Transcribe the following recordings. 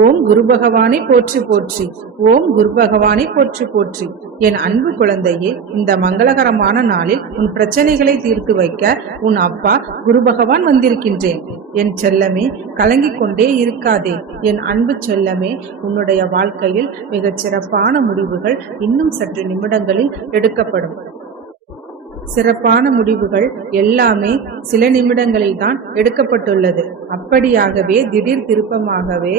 ஓம் குரு பகவானை போற்றி போற்றி. ஓம் குரு பகவானை போற்றி போற்றி. என் அன்பு குழந்தையே இந்த மங்களகரமான நாளில் உன் பிரச்சனைகளை தீர்த்து வைக்க உன் அப்பா குரு பகவான் வந்திருக்கின்றேன். என் செல்லமே கலங்கிக் கொண்டே இருக்காதே. என் அன்பு செல்லமே உன்னுடைய வாழ்க்கையில் மிகச் சிறப்பான முடிவுகள் இன்னும் சற்று நிமிடங்களில் எடுக்கப்படும். சிறப்பான முடிவுகள் எல்லாமே சில நிமிடங்களில் தான் எடுக்கப்பட்டுள்ளது. அப்படியாகவே திடீர் திருப்பமாகவே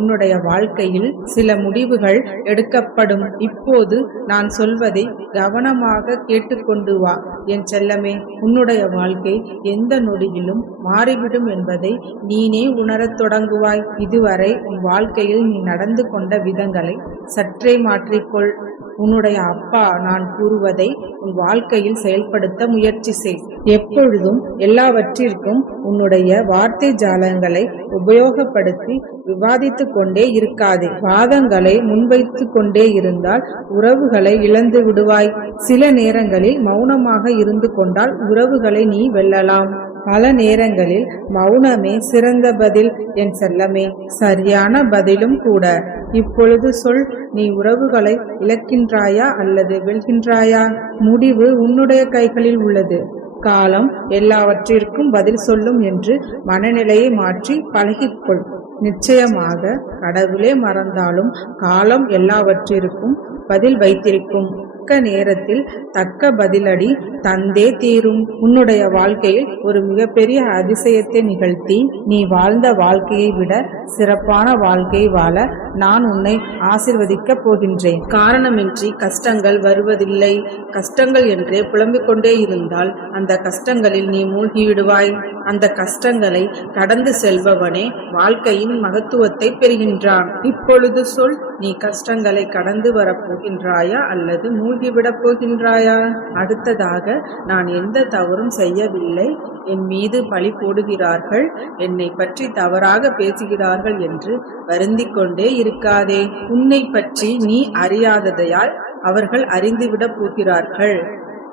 உன்னுடைய வாழ்க்கையில் சில முடிவுகள் எடுக்கப்படும். இப்போது நான் சொல்வதை கவனமாக கேட்டுக்கொண்டு வா. என் செல்லமே உன்னுடைய வாழ்க்கை எந்த நொடியிலும் மாறிவிடும் என்பதை நீனே உணரத் தொடங்குவாய். இதுவரை உன் வாழ்க்கையில் நீ நடந்து கொண்ட விதங்களை சற்றே மாற்றிக்கொள். உன்னுடைய அப்பா நான் கூறுவதை உன் வாழ்க்கையில் செயல்படுத்த முயற்சி செய். எப்பொழுதும் எல்லாவற்றிற்கும் உன்னுடைய வார்த்தை ஜாலங்களை உபயோகப்படுத்தி விவாதித்து கொண்டே இருக்காதே. வாதங்களை முன்வைத்து கொண்டே இருந்தால் உறவுகளை இழந்து விடுவாய். சில நேரங்களில் மௌனமாக இருந்து கொண்டால் உறவுகளை நீ வெல்லலாம். பல நேரங்களில் மௌனமே சிறந்த பதில் என் செல்லமே. சரியான பதிலும் கூட. இப்பொழுது சொல் நீ உறவுகளை இழக்கின்றாயா அல்லது வெல்கின்றாயா? முடிவு உன்னுடைய கைகளில் உள்ளது. காலம் எல்லாவற்றிற்கும் பதில் சொல்லும் என்று மனநிலையை மாற்றி பழகிக்கொள். நிச்சயமாக கடவுளே மறந்தாலும் காலம் எல்லாவற்றிற்கும் பதில் வைத்திருக்கும். தக்க நேரத்தில் தக்க பதிலடி தந்தே தீரும். உன்னுடைய வாழ்க்கையில் ஒரு மிகப்பெரிய அதிசயத்தை நிகழ்த்தி நீ வாழ்ந்த வாழ்க்கையை விட சிறப்பான வாழ்க்கை வாழ நான் உன்னை ஆசிர்வதிக்கப் போகின்றேன். காரணமின்றி கஷ்டங்கள் வருவதில்லை. கஷ்டங்கள் என்றே புலம்பிக் கொண்டே இருந்தால் அந்த கஷ்டங்களில் நீ மூழ்கிவிடுவாய். அந்த கஷ்டங்களை கடந்து செல்பவனே வாழ்க்கையின் மகத்துவத்தை பெறுகின்றான். இப்பொழுது சொல் நீ கஷ்டங்களை கடந்து வரப்போகின்றாயா அல்லது மூழ்கிவிடப் போகின்றாயா? அடுத்ததாக நான் எந்த தவறும் செய்யவில்லை என் மீது பழி போடுகிறார்கள் என்னை பற்றி தவறாக பேசுகிறார்கள் என்று வருந்திக் கொண்டே இருக்காதே. உன்னை பற்றி நீ அறியாததையால் அவர்கள் அறிந்துவிடப் போகிறார்கள்.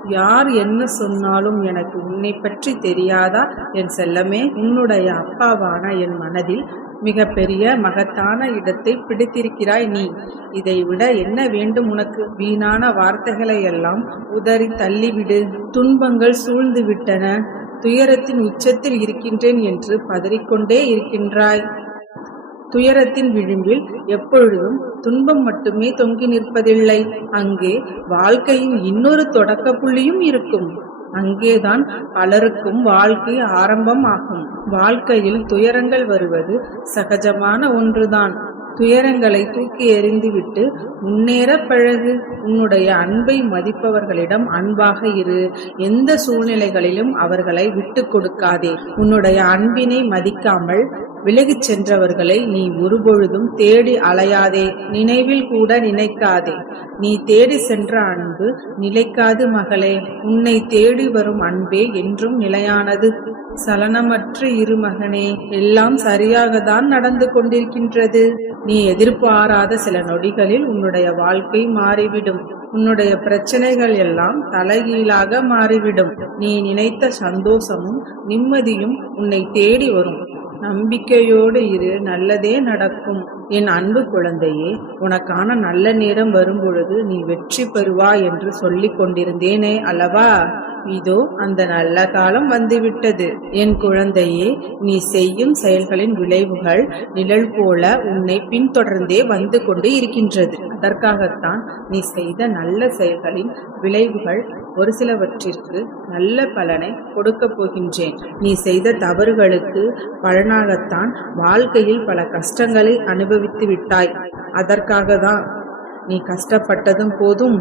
யார் என்ன சொன்னாலும் எனக்கு உன்னை பற்றி தெரியாதா? என் செல்லமே உன்னுடைய அப்பாவான என் மனதில் மிகப்பெரிய மகத்தான இடத்தை பிடித்திருக்கிறாய் நீ. இதை விட என்ன வேண்டும் உனக்கு? வீணான வார்த்தைகளை எல்லாம் உதறி தள்ளிவிடு. துன்பங்கள் சூழ்ந்து விட்டன துயரத்தின் உச்சத்தில் இருக்கின்றேன் என்று பதறிக்கொண்டே இருக்கின்றாய். துயரத்தின் விளிம்பில் எப்பொழுதும் துன்பம் மட்டுமே தொங்கி நிற்பதில்லை. அங்கே வாழ்க்கையின் இன்னொரு தொடக்க புள்ளியும் இருக்கும். அங்கேதான் பலருக்கும் வாழ்க்கை ஆரம்பம் ஆகும் வாழ்க்கையில் துயரங்கள் வருவது சகஜமான ஒன்றுதான். துயரங்களை தூக்கி எறிந்துவிட்டு முன்னேற பழகு. உன்னுடைய அன்பை மதிப்பவர்களிடம் அன்பாக இரு. எந்த சூழ்நிலைகளிலும் அவர்களை விட்டு கொடுக்காதே. உன்னுடைய அன்பினை மதிக்காமல் விலகிச் சென்றவர்களை நீ ஒருபொழுதும் தேடி அலையாதே. நினைவில் கூட நினைக்காதே. நீ தேடி சென்ற அன்பு நிலைக்காது மகளே. உன்னை தேடி வரும் அன்பே என்றும் நிலையானது. சலனமற்று இரு மகனே எல்லாம் சரியாகத்தான் நடந்து கொண்டிருக்கின்றது. நீ எதிர்பாராத சில நொடிகளில் உன்னுடைய வாழ்க்கை மாறிவிடும். உன்னுடைய பிரச்சனைகள் எல்லாம் தலைகீழாக மாறிவிடும். நீ நினைத்த சந்தோஷமும் நிம்மதியும் உன்னை தேடி வரும். நம்பிக்கையோடு இரு நல்லதே நடக்கும். என் அன்பு குழந்தையே உனக்கான நல்ல நேரம் வரும்பொழுது நீ வெற்றி பெறுவா என்று சொல்லிக் கொண்டிருந்தேனே அல்லவா? இதோ அந்த நல்ல காலம் வந்துவிட்டது. என் குழந்தையே நீ செய்யும் செயல்களின் விளைவுகள் நிழல் போல உன்னை பின்தொடர்ந்தே வந்து கொண்டு இருக்கின்றது. அதற்காகத்தான் நீ செய்த நல்ல செயல்களின் விளைவுகள் ஒரு சிலவற்றிற்கு நல்ல பலனை கொடுக்கப் போகின்றேன். நீ செய்த தவறுகளுக்கு பலனாகத்தான் வாழ்க்கையில் பல கஷ்டங்களை அனுபவித்து விட்டாய். அதற்காக தான் நீ கஷ்டப்பட்டதும் போதும்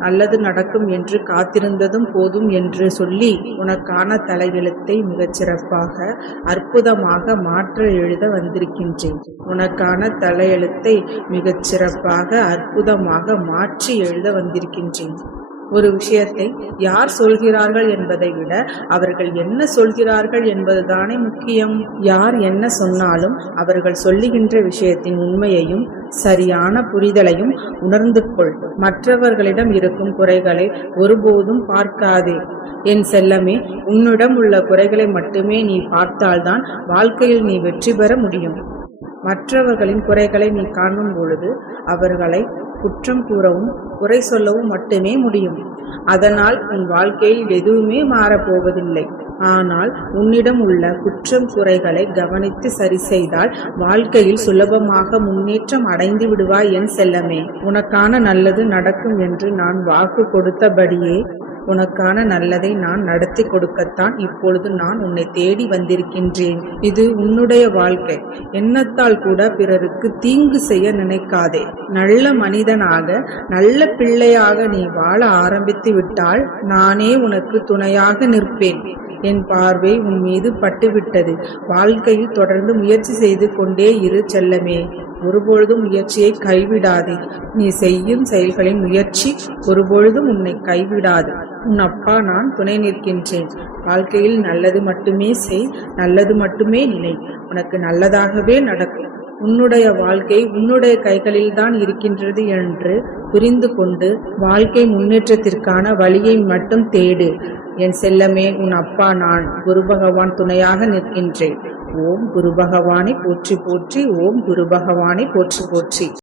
நல்லது நடக்கும் என்று காத்திருந்ததும் போதும் என்று சொல்லி உனக்கான தலையெழுத்தை மிகச்சிறப்பாக அற்புதமாக மாற்ற எழுத வந்திருக்கின்றேன். உனக்கான தலையெழுத்தை மிகச் சிறப்பாக அற்புதமாக மாற்றி எழுத வந்திருக்கின்றேன். ஒரு விஷயத்தை யார் சொல்கிறார்கள் என்பதை விட அவர்கள் என்ன சொல்கிறார்கள் என்பதுதானே முக்கியம். யார் என்ன சொன்னாலும் அவர்கள் சொல்லுகின்ற விஷயத்தின் உண்மையையும் சரியான புரிதலையும் உணர்ந்து கொள். மற்றவர்களிடம் இருக்கும் குறைகளை ஒருபோதும் பார்க்காதே. என் செல்லமே உன்னிடம் உள்ள குறைகளை மட்டுமே நீ பார்த்தால்தான் வாழ்க்கையில் நீ வெற்றி பெற முடியும். மற்றவர்களின் குறைகளை நீ காணும் பொழுது அவர்களை குற்றம் கூறவும் குறை சொல்லவும் மட்டுமே முடியும். அதனால் உன் வாழ்க்கையில் எதுவுமே மாறப்போவதில்லை. ஆனால் உன்னிடம் உள்ள குற்றம் குறைகளை கவனித்து சரி செய்தால் வாழ்க்கையில் சுலபமாக முன்னேற்றம் அடைந்து விடுவாய் என் செல்லமே. உனக்கான நல்லது நடக்கும் என்று நான் வாக்கு கொடுத்தபடியே உனக்கான நல்லதை நான் நடத்தி கொடுக்கத்தான் இப்பொழுது நான் உன்னை தேடி வந்திருக்கின்றேன். இது உன்னுடைய வாழ்க்கை. எண்ணத்தால் கூட பிறருக்கு தீங்கு செய்ய நினைக்காதே. நல்ல மனிதனாக நல்ல பிள்ளையாக நீ வாழ ஆரம்பித்து விட்டால் நானே உனக்கு துணையாக நிற்பேன். என் பார்வை உன் மீது பட்டுவிட்டது. வாழ்க்கையில் தொடர்ந்து முயற்சி செய்து கொண்டே இரு செல்லமே. ஒருபொழுதும் முயற்சியை கைவிடாதே. நீ செய்யும் செயல்களின் முயற்சி ஒருபொழுதும் உன்னை கைவிடாது. உன் அப்பா நான் துணை நிற்கின்றேன். வாழ்க்கையில் நல்லது மட்டுமே செய் நல்லது மட்டுமே நினை. உனக்கு நல்லதாகவே நடக்கும். உன்னுடைய வாழ்க்கை உன்னுடைய கைகளில் தான் இருக்கின்றது என்று புரிந்து கொண்டு வாழ்க்கை முன்னேற்றத்திற்கான வழியை மட்டும் தேடு. என் செல்லமே உன் அப்பா நான் குரு பகவான் துணையாக நிற்கின்றேன். ஓம் குரு பகவானை போற்றி போற்றி ஓம் குரு பகவானை போற்றி போற்றி.